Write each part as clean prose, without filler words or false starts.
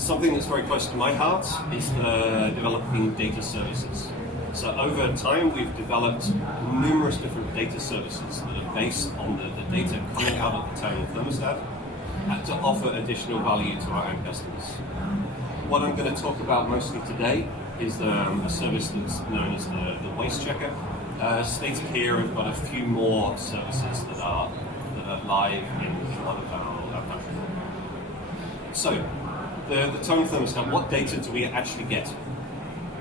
Something that's very close to my heart is developing data services. So over time, we've developed numerous different data services that are based on the data coming out of the town thermostat to offer additional value to our end customers. What I'm going to talk about mostly today is a service that's known as the waste checker. Stated here, we've got a few more services that are live in one of our countries. So, the tone thermostat, what data do we actually get?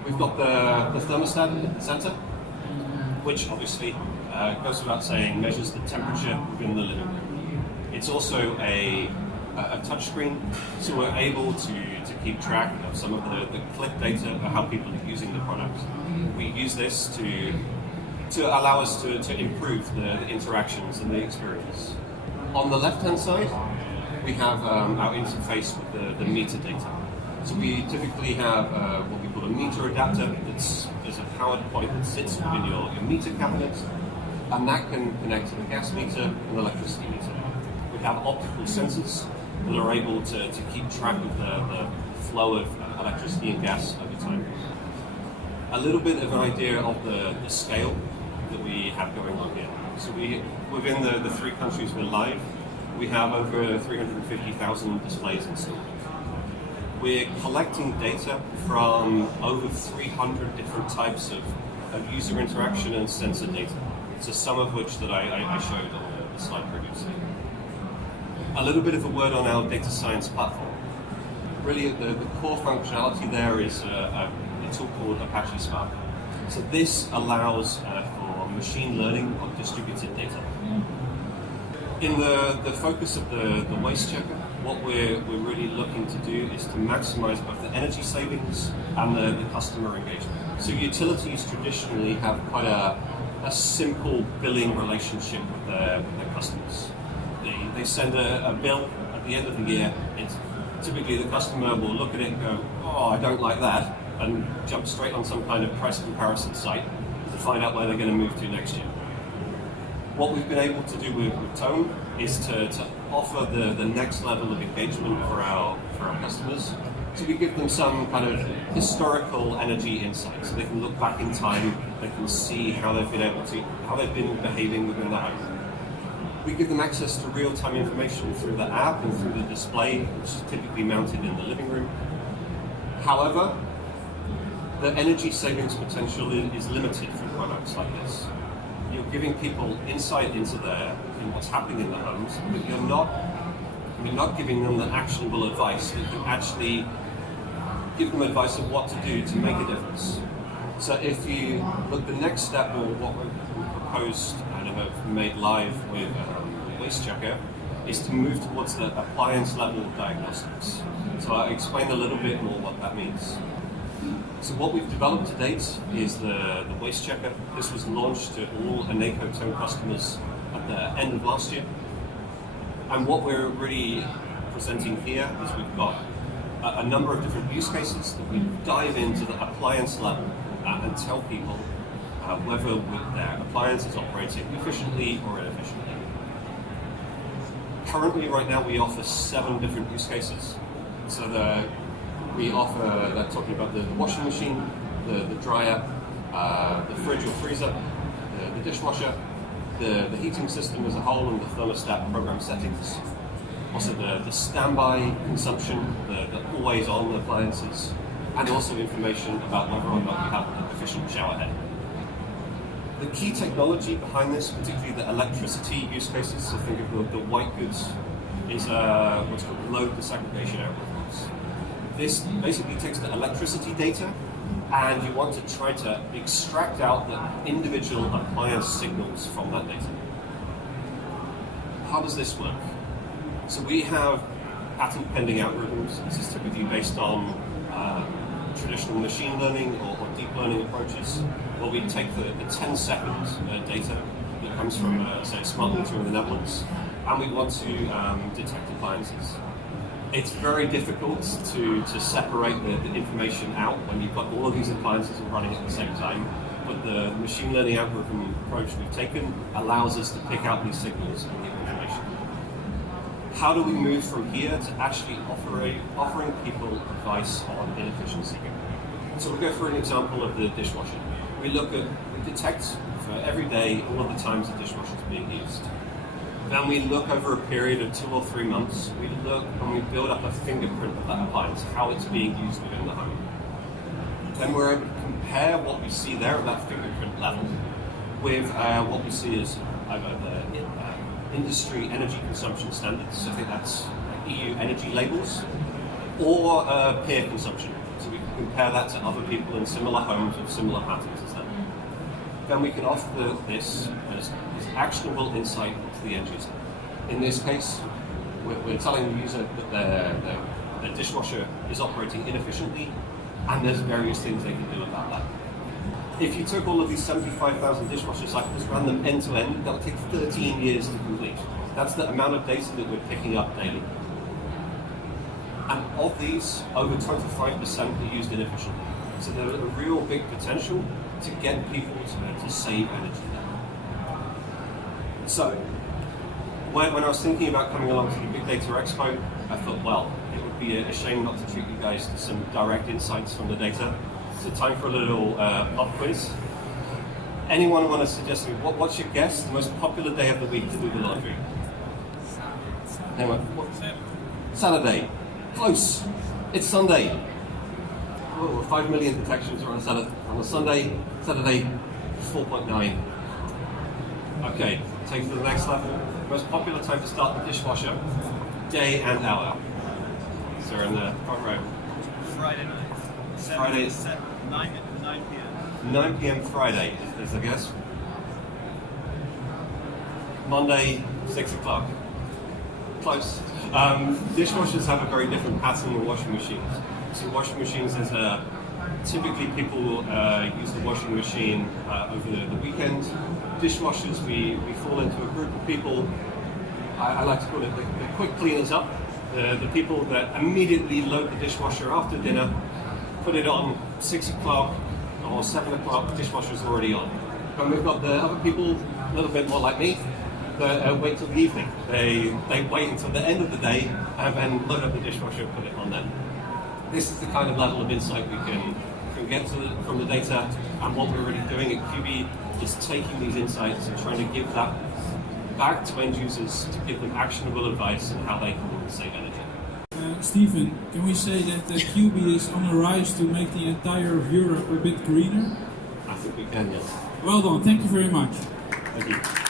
We've got the thermostat at the center, which obviously goes without saying measures the temperature within the living room. It's also a touch screen, so we're able to keep track of some of the click data of how people are using the product. We use this to allow us to improve the interactions and the experience. On the left-hand side, we have our interface with the meter data. So we typically have what we call a meter adapter. There's a powered point that sits within your meter cabinet, and that can connect to the gas meter and the electricity meter. We have optical sensors that are able to keep track of the flow of electricity and gas over time. A little bit of an idea of the scale that we have going on here. So within the 3 countries we're live, we have over 350,000 displays installed. We're collecting data from over 300 different types of user interaction and sensor data. So some of which that I showed on the slide previously. A little bit of a word on our data science platform. Really the core functionality there is a tool called Apache Sparkle. So this allows for machine learning of distributed data. In the focus of the waste checker, what we're really looking to do is to maximize both the energy savings and the customer engagement. So utilities traditionally have quite a simple billing relationship with their customers. They send a bill at the end of the year. Typically the customer will look at it and go, oh, I don't like that, and jump straight on some kind of price comparison site to find out where they're going to move to next year. What we've been able to do with Tone is to offer the next level of engagement for our customers. So we give them some kind of historical energy insight, so they can look back in time, they can see how they've been behaving within the home. We give them access to real-time information through the app and through the display, which is typically mounted in the living room. However, the energy savings potential is limited for products like this. You're giving people insight into what's happening in the homes, but you're not giving them the actionable advice that can actually give them advice of what to do to make a difference. So if you look, the next step, or what we've proposed and have made live with the waste checker, is to move towards the appliance level diagnostics. So I'll explain a little bit more what that means. So what we've developed to date is the waste checker. This was launched to all Eneco Tone customers at the end of last year. And what we're really presenting here is we've got a number of different use cases that we dive into the appliance level and tell people whether their appliance is operating efficiently or inefficiently. Currently, right now, we offer 7 different use cases. So we offer, they're talking about the washing machine, the dryer, the fridge or freezer, the dishwasher, the heating system as a whole, and the thermostat program settings. Also the standby consumption, the always-on appliances, and also information about whether or not you have an efficient shower head. The key technology behind this, particularly the electricity use cases, so think of the white goods, is what's called load disaggregation algorithms. This basically takes the electricity data, and you want to try to extract out the individual appliance signals from that data. How does this work? So we have patent pending algorithms. This is typically based on traditional machine learning or deep learning approaches, where we take the 10-second data that comes from, say, a smart meter in the Netherlands, and we want to detect appliances. It's very difficult to separate the information out when you've got all of these appliances running at the same time, but the machine learning algorithm approach we've taken allows us to pick out these signals and give information. how do we move from here to actually offering people advice on inefficiency? So we go for an example of the dishwasher. We detect for every day all of the times the dishwasher is being used. Then we look over a period of 2 or 3 months, we look and we build up a fingerprint of that appliance, how it's being used within the home. Then we're able to compare what we see there at that fingerprint level with what we see as either the industry energy consumption standards, so I think that's EU energy labels, or peer consumption. So we can compare that to other people in similar homes with similar patterns as them. Then we can offer this as actionable insight to the end user. In this case, we're telling the user that their dishwasher is operating inefficiently, and there's various things they can do about that. If you took all of these 75,000 dishwasher cycles, ran them end to end, that would take 13 years to complete. That's the amount of data that we're picking up daily. And of these, over 25% are used inefficiently. So there's a real big potential to get people to save energy there. So, when I was thinking about coming along to the Big Data Expo, I thought, well, it would be a shame not to treat you guys to some direct insights from the data. So time for a little pop quiz. Anyone want to suggest to me, what's your guess, the most popular day of the week to do the laundry? Anyone? Saturday. Close. It's Sunday. Oh, 5 million detections are on a Sunday. Saturday, 4.9. Okay, take it to the next level. Most popular time to start the dishwasher, day and hour. So in the front row. Friday night. Friday. 9 p.m. 9 p.m. Friday is the guess. Monday, 6 o'clock. Close. Dishwashers have a very different pattern than washing machines. So washing machines, typically people use the washing machine over the weekend. Dishwashers, we fall into a group of people, I like to call it the quick cleaners up. The people that immediately load the dishwasher after dinner, put it on 6 o'clock or 7 o'clock, the dishwasher's already on. And we've got the other people, a little bit more like me, that wait till the evening. They wait until the end of the day and then load up the dishwasher and put it on then. This is the kind of level of insight we can get from the data, and what we're really doing at Quby is taking these insights and trying to give that back to end users to give them actionable advice on how they can save energy. Stephen, can we say that Quby is on a rise to make the entire of Europe a bit greener? I think we can, yes. Well done, thank you very much. Thank you.